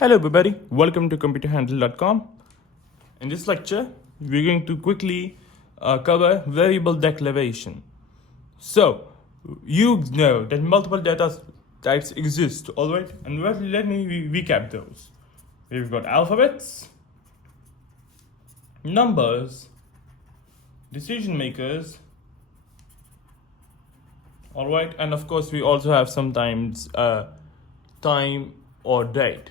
Hello everybody, welcome to computerhandle.com. In this lecture, we're going to quickly cover variable declaration. So, you know that multiple data types exist, alright? And let me recap those. We've got alphabets, numbers, decision makers, alright? And of course, we also have sometimes time or date.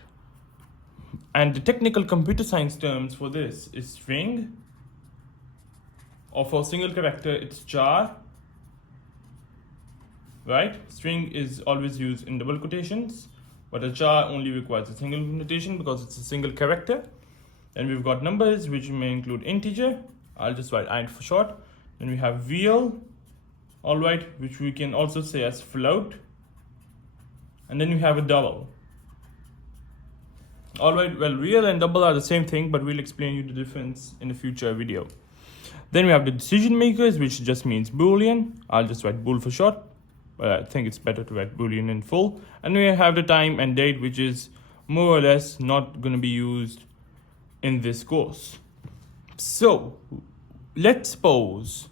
And the technical computer science terms for this is string, or for single character, it's char, right? String is always used in double quotations, but a char only requires a single notation because it's a single character. Then we've got numbers, which may include integer. I'll just write int for short. Then we have real, all right, which we can also say as float. And then we have a double. Alright, well, real and double are the same thing, but we'll explain you the difference in a future video. Then we have the decision makers, which just means boolean. I'll just write bool for short, but I think it's better to write boolean in full. And we have the time and date, which is more or less not going to be used in this course. So let's suppose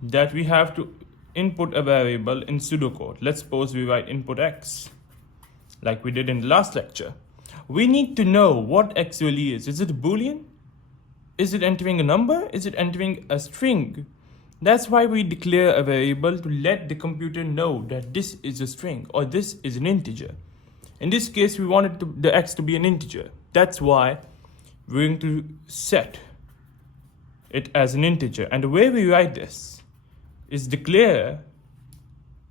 that we have to input a variable in pseudocode. Let's suppose we write input x, like we did in the last lecture. We need to know what x really is. Is it a boolean? Is it entering a number? Is it entering a string? That's why we declare a variable to let the computer know that this is a string or this is an integer. In this case, we wanted the x to be an integer. That's why we're going to set it as an integer. And the way we write this is declare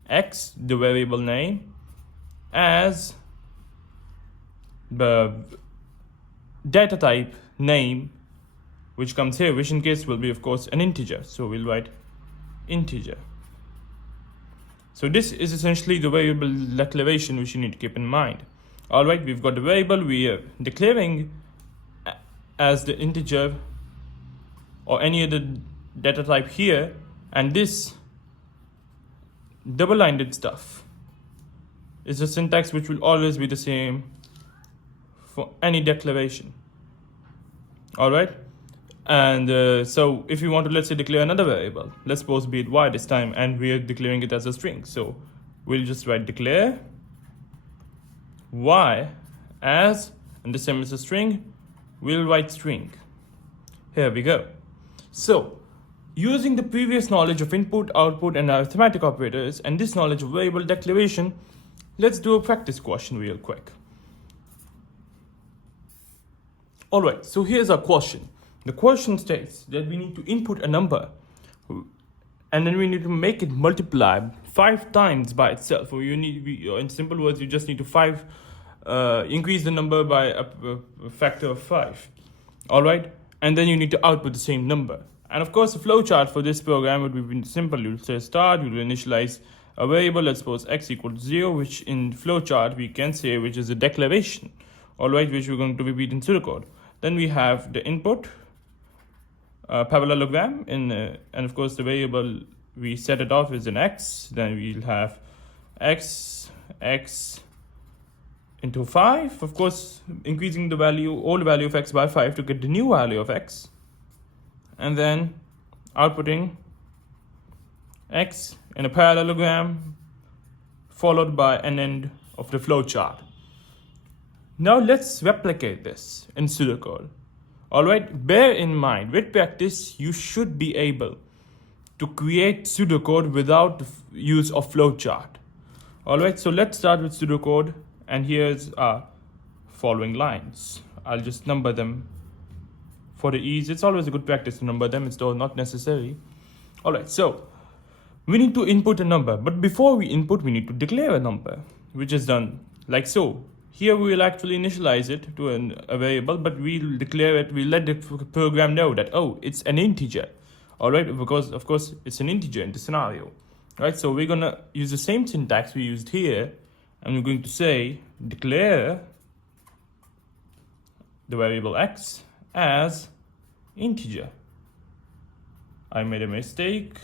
x, the variable name, as the data type name, which comes here, which in case will be of course an integer. So we'll write integer. So this is essentially the variable declaration which you need to keep in mind. All right, we've got the variable we are declaring as the integer or any other data type here, and this double-lined stuff is a syntax which will always be the same for any declaration. All right, and so if you want to, let's say, declare another variable, let's suppose be it y this time, and we are declaring it as a string. So we'll just write declare y as, and the same as a string, we'll write string. Here we go. So using the previous knowledge of input, output, and arithmetic operators, and this knowledge of variable declaration, let's do a practice question real quick. All right, so here's our question. The question states that we need to input a number, and then we need to make it multiply 5 times by itself. Or in simple words, you just need to increase the number by a factor of 5. All right, and then you need to output the same number. And of course, the flowchart for this program would be simple. You'll say start, you'll initialize a variable, let's suppose x equals 0, which in flowchart we can say which is a declaration, all right, which we're going to repeat in pseudocode. Then we have the input, parallelogram, and of course the variable we set it off is an x. Then we'll have x into 5, of course increasing the old value of x by 5 to get the new value of x, and then outputting x in a parallelogram followed by an end of the flowchart. Now let's replicate this in pseudocode. All right, bear in mind, with practice, you should be able to create pseudocode without the use of flowchart. All right, so let's start with pseudocode, and here's our following lines. I'll just number them for the ease. It's always a good practice to number them, it's though not necessary. All right, so we need to input a number, but before we input, we need to declare a number, which is done like so. Here we will actually initialize it to a variable, but we'll declare it, we'll let the program know that, oh, it's an integer. All right, because of course it's an integer in the scenario. All right, so we're gonna use the same syntax we used here, and we're going to say declare the variable x as integer. I made a mistake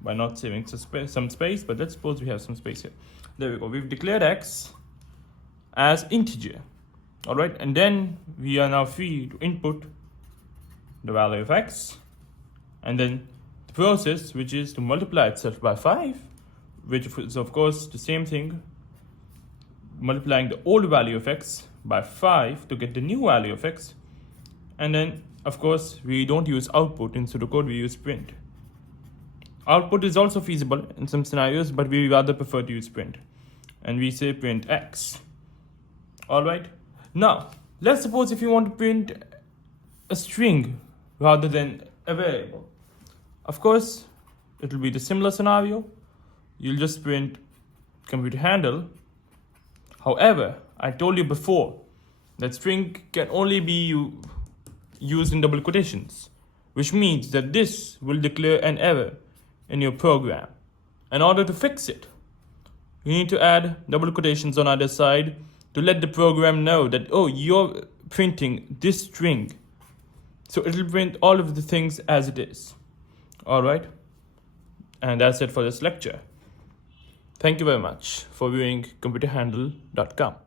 by not saving some space, but let's suppose we have some space here. There we go, we've declared x as integer. All right, and then we are now free to input the value of x, and then the process, which is to multiply itself by 5, which is of course the same thing, multiplying the old value of x by 5 to get the new value of x. And then of course we don't use output in pseudocode, we use print. Output is also feasible in some scenarios, but we rather prefer to use print, and we say print x. All right, now let's suppose if you want to print a string rather than a variable. Of course it will be the similar scenario, you'll just print computer handle. However, I told you before that string can only be used in double quotations, which means that this will declare an error in your program. In order to fix it, you need to add double quotations on either side to let the program know that, oh, you're printing this string. So it'll print all of the things as it is. All right. And that's it for this lecture. Thank you very much for viewing computerhandle.com.